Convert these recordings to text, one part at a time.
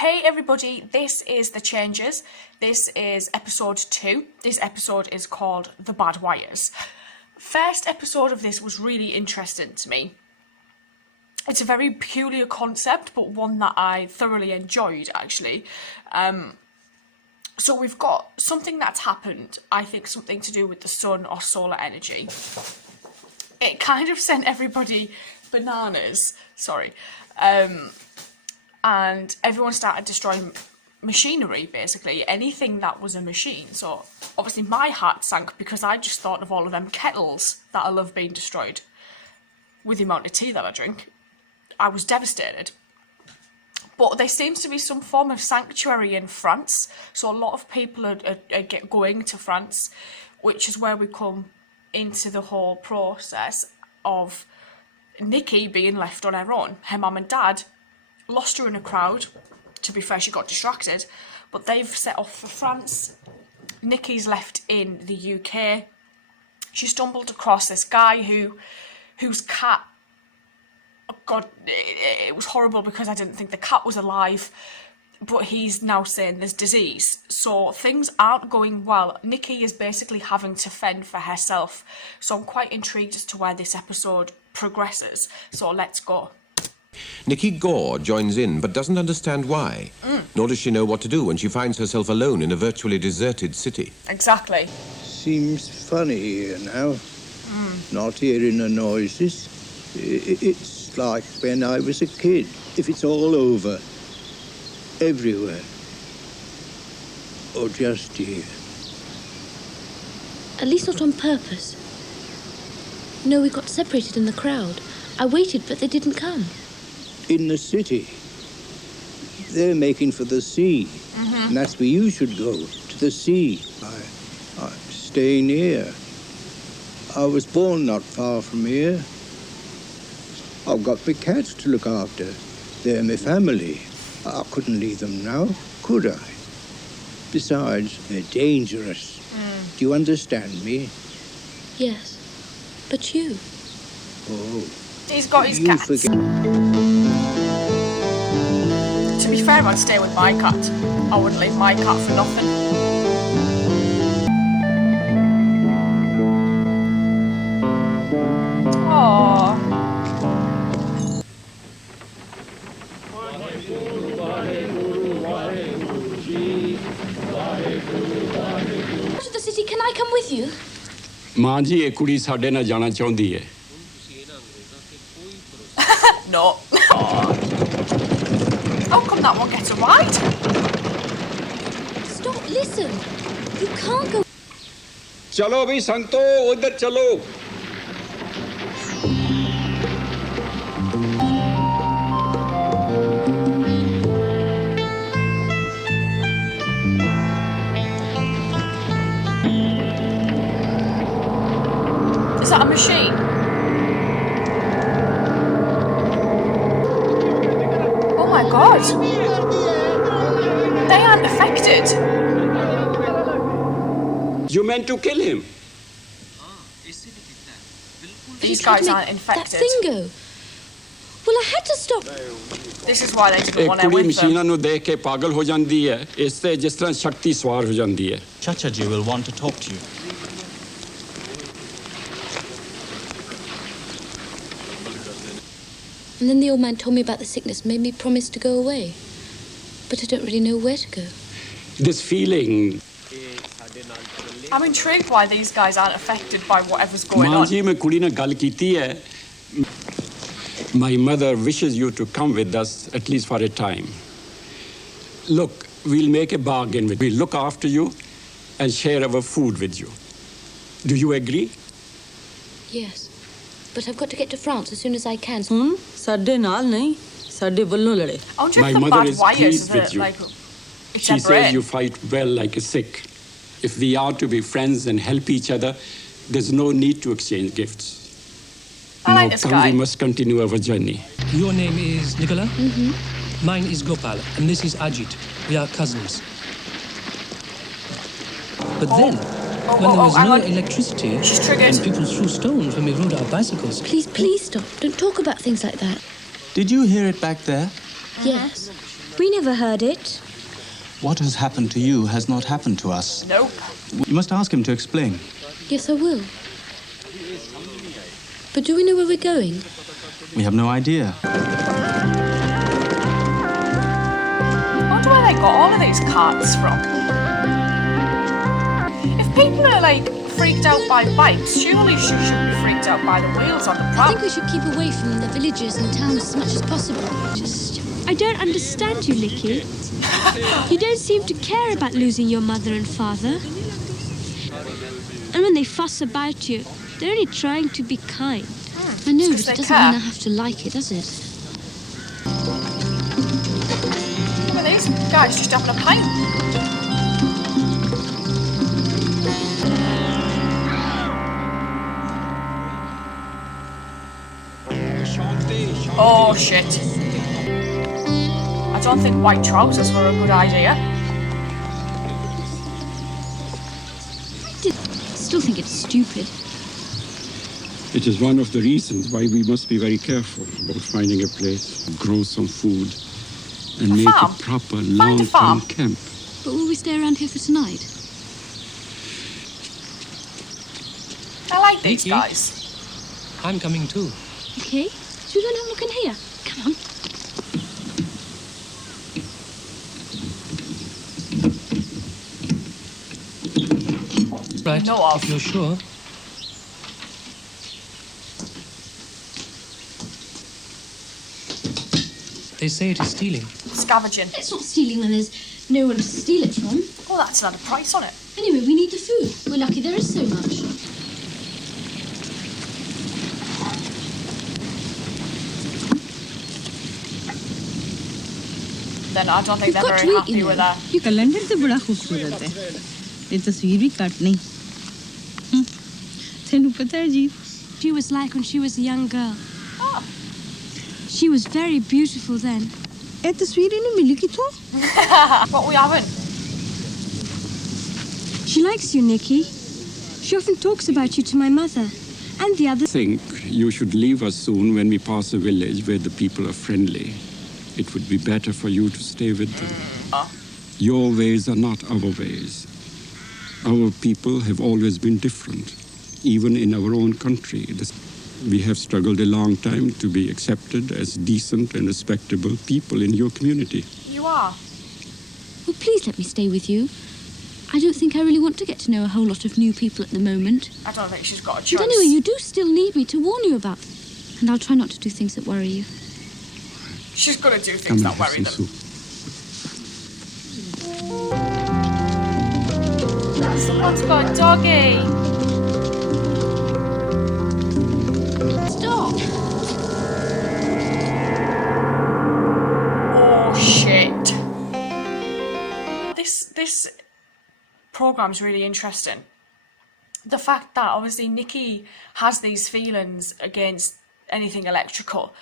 Hey everybody, this is The Changes. This is episode 2. This episode is called The Bad Wires. First episode of this was really interesting to me. It's a very peculiar concept, but one that I thoroughly enjoyed, actually. So we've got something that's happened, I think something to do with the sun or solar energy. It kind of sent everybody bananas, and everyone started destroying machinery, basically, anything that was a machine. So obviously my heart sank because I just thought of all of them kettles that I love being destroyed with the amount of tea that I drink. I was devastated. But there seems to be some form of sanctuary in France, so a lot of people are going to France, which is where we come into the whole process of Nikki being left on her own. Her mum and dad lost her in a crowd. To be fair, she got distracted, but they've set off for France. Nikki's left in the UK. She stumbled across this guy whose cat, oh God, it was horrible because I didn't think the cat was alive, but he's now saying there's disease. So things aren't going well. Nikki is basically having to fend for herself. So I'm quite intrigued as to where this episode progresses. So let's go. Nikki Gore joins in, but doesn't understand why. Nor does she know what to do when she finds herself alone in a virtually deserted city. Exactly. Seems funny here now. Not hearing the noises. It's like when I was a kid. If it's all over. Everywhere. Or just here. At least not on purpose. No, we got separated in the crowd. I waited, but they didn't come. In the city. They're making for the sea. And that's where you should go, to the sea. I stay near. I was born not far from here. I've got my cats to look after. They're my family. I couldn't leave them now, could I? Besides, they're dangerous. Do you understand me? Yes. But you? Oh. He's got his you cat. forget. To be fair, I'd stay with my cat. I wouldn't leave my cat for nothing. Aww. Out of the city, can I come with you? ਮਾਂ ਜੀ ਇਹ ਕੁੜੀ ਸਾਡੇ ਨਾਲ ਜਾਣਾ ਚਾਹੁੰਦੀ ਹੈ No. How come that won't get a ride? Stop, listen. You can't go. ਚਲੋ ਵੀ ਸੰਗਤੋ ਉਧਰ ਚਲੋ Is that a machine? Oh my God. They aren't affected. You meant to kill him These You tried guys to aren't make infected. That thing go. Well, I had to stop. This is why they didn't ਇਹ want her ਕੁੜੀ with them. ਮਸ਼ੀਨਾਂ ਨੂੰ ਦੇਖ ਕੇ ਪਾਗਲ ਹੋ ਜਾਂਦੀ ਹੈ ਇਸ ਤੇ ਜਿਸ ਤਰ੍ਹਾਂ ਸ਼ਕਤੀ ਸਵਾਰ ਹੋ ਜਾਂਦੀ ਹੈ Chachaji will want to talk to you. And then the old man told me about the sickness, made me promise to go away. But I don't really know where to go. this feeling I'm intrigued why these guys aren't affected by whatever's going ਮਾਂ on. ਜੀ ਮੈਂ ਕੁੜੀ ਨਾਲ ਗੱਲ ਕੀਤੀ ਹੈ My mother wishes you to come with us at least for a time. Look, we'll make a bargain. We'll look after you and share our food with you. Do you agree? Yes. But I've got to get to France as soon as I can. ਸਾਡੇ ਨਾਲ ਨਹੀਂ ਸਾਡੇ ਵੱਲੋਂ ਲੜੇ I wonder My if the mother bad is wires pleased are with you. like it's She their says brain. you fight well like a Sikh. If we are to be friends and help each other, there's no need to exchange gifts. I like Now this come, guy. we must continue our journey. Your name is Nicola? Mine is Gopal, and this is Ajit. We are cousins. But then, when there was hang no on. electricity, She's triggered. and people threw stones when we rode our bicycles. Please, please stop. Don't talk about things like that. Did you hear it back there? Yes. We never heard it. What has happened to you has not happened to us. Nope. You must ask him to explain. Yes, I will. But do we know where we're going? We have no idea. I wonder where they got all of these carts from. If people are like freaked out by bikes, surely she should be freaked out by the wheels on the I pram. think we should keep away from the villages and towns as much as possible. I don't understand you, Nicky. You don't seem to care about losing your mother and father. And when they fuss about you, they're only trying to be kind. I know, It's but 'cause it they doesn't mean care. I have to like it, does it? Look at these guys just having a pint. Oh shit. I don't think white trousers were a good idea. I still think it's stupid. It is one of the reasons why we must be very careful about finding a place, grow some food, and make farm. a proper Find a farm. long-term camp. But will we stay around here for tonight? I like these Nikki? guys. I'm coming too. Okay. Should we go and have a look in here? Come on. Right, know of. if you're sure. They say it is stealing. Scavenging. It's not stealing when there's no one to steal it from. Oh, that's not a price on it. Anyway, we need the food. We're lucky there is so much. Then I don't think We've they're got very to eat, happy you with know. that. ये calendar तो बड़ा खूबसूरत है ये तस्वीर भी काटनी तेनू पता है जी She was like when she was a young girl. She was very beautiful then. ये तस्वीर इन्हें मिली किथों What we having? She likes you, Nicky. She often talks about you to my mother and the I others. think you should leave us soon when we pass a village where the people are friendly. It would be better for you to stay with them. Your ways are not our ways. Our people have always been different. Even in our own country, we have struggled a long time to be accepted as decent and respectable people in your community. You are. Well, please let me stay with you. I don't think I really want to get to know a whole lot of new people at the moment. I don't think she's got a choice. But anyway, you do still need me to warn you about. And I'll try not to do things that worry you. She's going to do Come things and that have worry some them. soup. Someone's got a doggy. Stop! Oh shit. This program's really interesting. The fact that obviously Nikki has these feelings against anything electrical,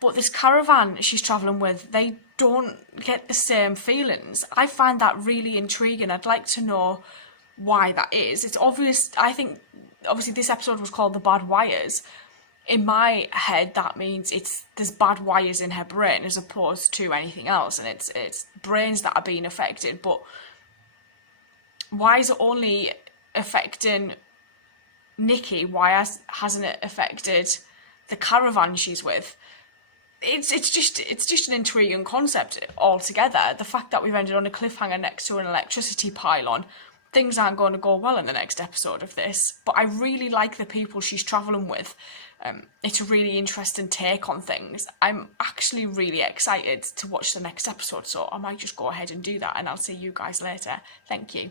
but this caravan she's travelling with, they don't get the same feelings. I find that really intriguing. I'd like to know why that is. It's obvious, I think, obviously this episode was called The Bad Wires. In my head, that means there's bad wires in her brain as opposed to anything else, and it's brains that are being affected. But why is it only affecting Nikki? Why hasn't it affected the caravan she's with? It's just an intriguing concept altogether. The fact that we've ended on a cliffhanger next to an electricity pylon, things aren't going to go well in the next episode of this. But I really like the people she's travelling with. It's a really interesting take on things. I'm actually really excited to watch the next episode, so I might just go ahead and do that, and I'll see you guys later. Thank you.